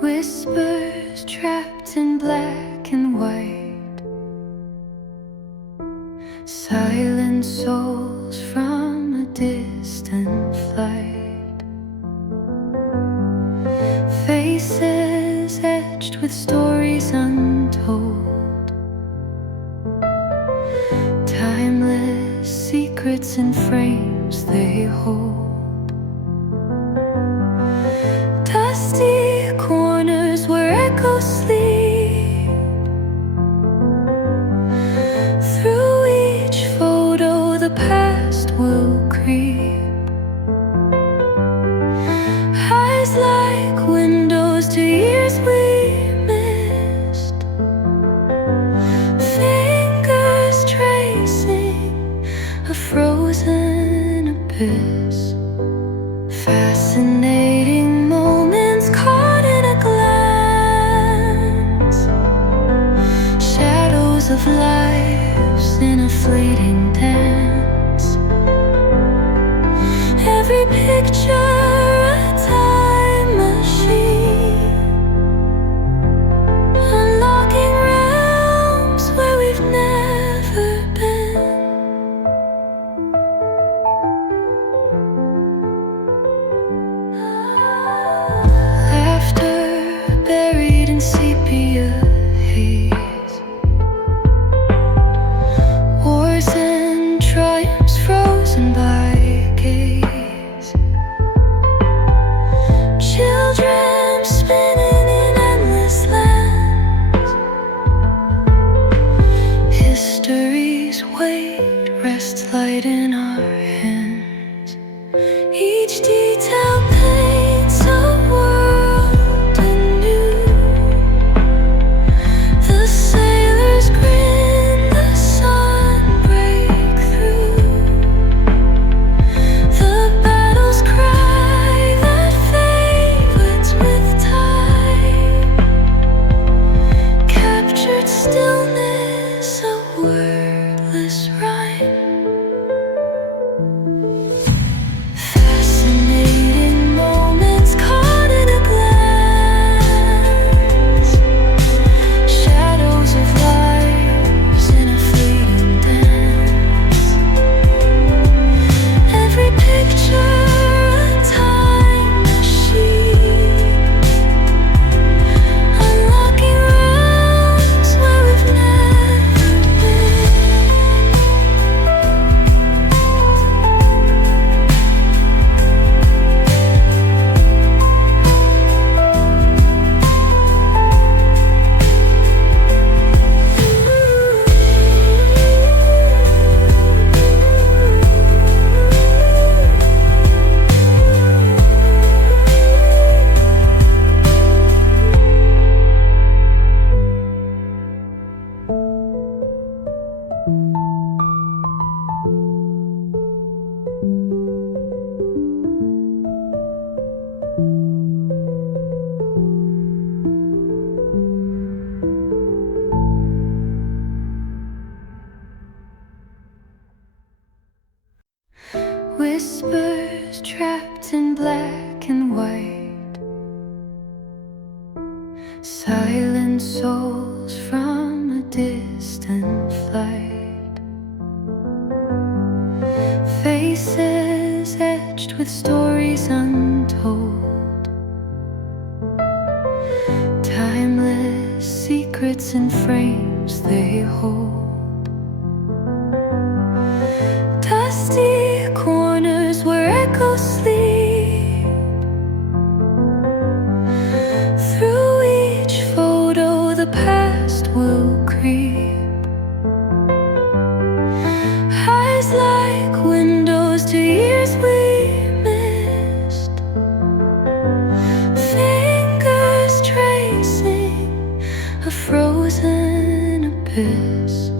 Whispers trapped in black and white, silent souls from a distant flight, faces etched with stories untold, timeless secrets in frames they hold. Dusty corners where echoes sleep, through each photo the past will creep. Eyes like windows to years we missed, fingers tracing a frozen abyss. Fascinating moments caught in a glance, shadows of lives in a fleeting dance. Every picture a time machine, unlocking realms where we've never been. Laughter buried in sepia haze, wars and triumphs frozen by gaze. Children spinning in endless lands, history's weight rests light in our hands. Each detail paints a world anew. The sailors grin, the sun break through. The battles cry that fades with time, captured stillness, a wordless rhyme. Fascinating moments caught in a glance, shadows of lives in a fleeting dance. Every picture a time machine, unlocking realms where we've never been. Whispers trapped in black and white, silent souls from a distant flight, faces etched with stories untold, timeless secrets in frames they hold. Dusty corners where echoes sleep, through each photo the past will creep.